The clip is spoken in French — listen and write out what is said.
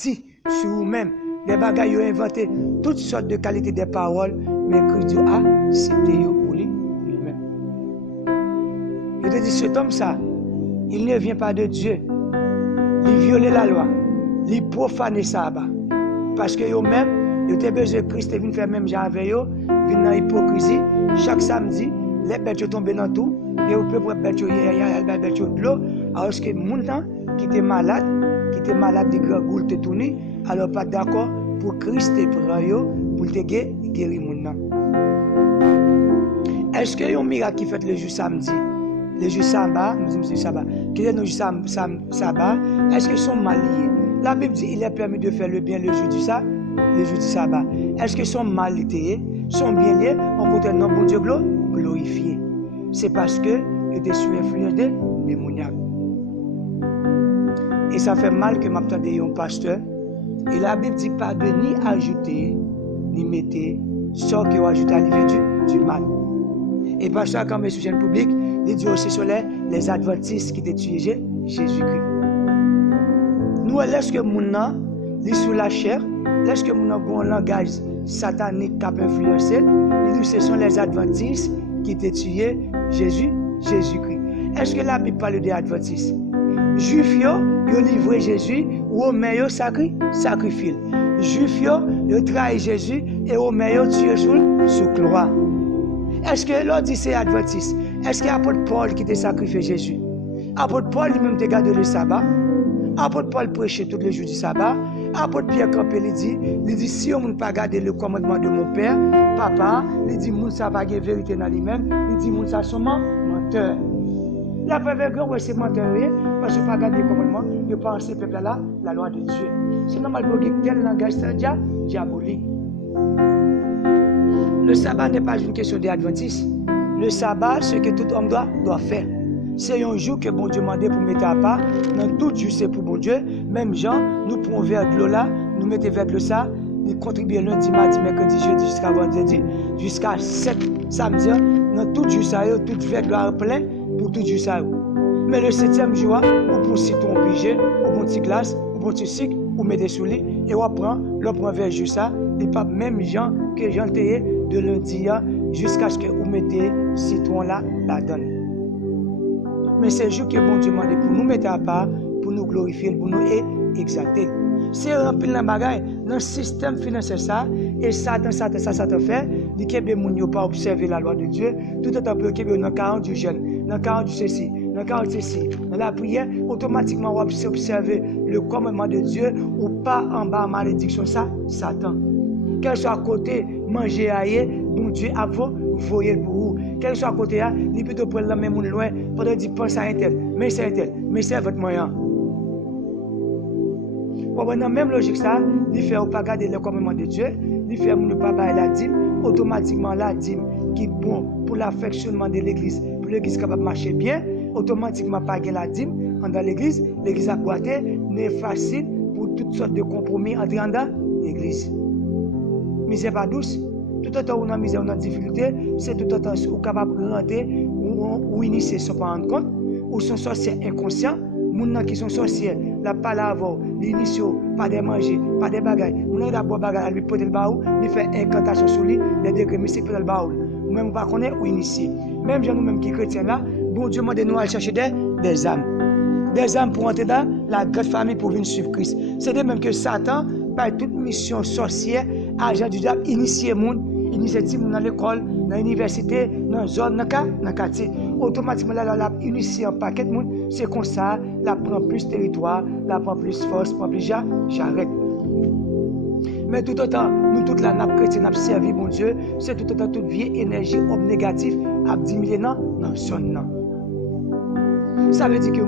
menti sur vous-même. Des bagages ont inventé toutes sortes de qualités des paroles, mais Christ a accepté pour lui-même. Il te dit, cet homme ça, il ne vient pas de Dieu. Il viole la loi. Il profane le sabbat. Parce que eux-mêmes, ils ont besoin de Christ, ils viennent faire même genre avec eux, ils viennent dans l'hypocrisie. Chaque samedi, les bêtes tombent dans tout, et au peuple bêtes de l'eau, alors que les gens qui étaient malades de grands goules te tourner, alors pas d'accord pour Christ te prendre pour te guérir les gens. Est-ce qu'il y a un miracle qui fait le jour samedi? Le jour sabbat, nous disons sabbat. Quel est le jour sabbat? Est-ce qu'ils sont mal liés? La Bible dit qu'il est permis de faire le bien le jour du sabbat. Est-ce qu'ils sont mal liés? Sont bien liés? On compte un nom pour Dieu glorifié. C'est parce qu'ils étaient sous influence des démoniaques. Et ça fait mal que m'attendais un pasteur. Et la Bible dit pas de ni ajouter, ni mettre, sauf qu'il va ajouter à l'hiver du mal. Et pasteur, quand mes sujets publics, il dit aussi sur les adventistes qui ont tué Jésus-Christ. Nous, est-ce que nous sommes sous la chair, est-ce que nous avons un langage satanique qui a influencé, ce sont les adventistes qui ont tué Jésus-Christ. Est-ce que la Bible parle des adventistes? Juifs, ils ont livré Jésus, Romains, ils ont sacrifié. Juifs, ils ont trahi Jésus, et Romains, ils ont tué sous croix. Est-ce que l'on dit c'est adventiste? Est-ce que l'apôtre Paul qui t'a sacrifié Jésus? L'apôtre Paul lui-même t'a gardé le sabbat. L'apôtre Paul prêchait tous les jours du sabbat. L'apôtre Pierre Campé il dit si on ne pas garder le commandement de mon père, papa, il dit moun ça va gagner vérité dans lui-même, il dit moun ça sont menteur. La première grand c'est menteur parce que pas garder le commandement, il pense peuple là la loi de Dieu. C'est normal pour que tel langage c'est diabolique. Le sabbat n'est pas une question d'adventistes. Le sabbat, c'est ce que tout homme doit faire. C'est un jour que bon Dieu m'a demandé pour mettre à part. Dans tout jour, c'est pour bon Dieu. Même gens, nous prenons vers de l'eau là, nous mettons vers de l'eau ça, nous contribuons lundi, mardi, mercredi, jeudi, jusqu'à vendredi, jusqu'à 7 samedi. Dans tout jour, ça tout vers de l'eau plein pour tout jour ça. Mais le 7e jour, on prend citron obligé, on prend petit glace, on prend petit sucre, on met des souliers et on prend vers jour ça. Et pas même gens que j'en ai de lundi jusqu'à ce que vous mettez citron là, la donne. Mais c'est juste que bon Dieu m'a dit pour nous mettre à part, pour nous glorifier, pour nous exalter. C'est remplir la bagaille dans le système financier ça, et Satan fait, dit que les gens n'ont pas observé la loi de Dieu, tout le temps pour que dans 40 du jeûne, dans 40 du ceci, dans 40 ceci, dans la prière, automatiquement on va observer le commandement de Dieu ou pas en bas malédiction ça, Satan. Quel soit à côté, manger ailleurs, bon Dieu a voyé pour vous. Quel soit à côté, il plutôt prendre la même loin, pour dire pense à un tel, mais c'est votre moyen. Dans la même logique, ça, il fait pas garder le commandement de Dieu, il fait ne pas bailler la dîme, automatiquement la dîme qui est bon pour l'affectionnement de l'église, pour l'église capable de marcher bien, automatiquement pas la dîme dans l'église a boité, n'est facile pour toutes sortes de compromis entrer dans l'église. Misère pas douce, tout le temps où on a misère, on a difficulté, c'est tout le temps où on est capable de rentrer, ou initier sans pas rendre compte, ou sont sorciers inconscients, les gens qui sont sorciers, la palavre, l'initié, pas de manger, pas de bagailles, on a d'abord bagaille, lui porter le baou, lui faire incantation sur lui, les degrés mystiques pour le baou, ou même pas connaître ou initier. Même nous-mêmes qui chrétiens là, bon Dieu m'a demandé de nous aller chercher des âmes. Des âmes pour entrer dans la grande famille pour venir suivre Christ. C'est de même que Satan, par toute mission sorcière, agent du diable, initier les gens, initier les gens dans l'école, dans l'université, dans la zone, dans le quartier. Automatiquement, là, initier un paquet de monde, c'est comme ça, la prend plus territoire, la prend plus force, prend plus j'arrête. Mais tout autant, nous, toute la nappe chrétienne, a servi, mon Dieu, c'est tout autant toute vieille énergie négative à diminuer dans la zone. Ça veut dire que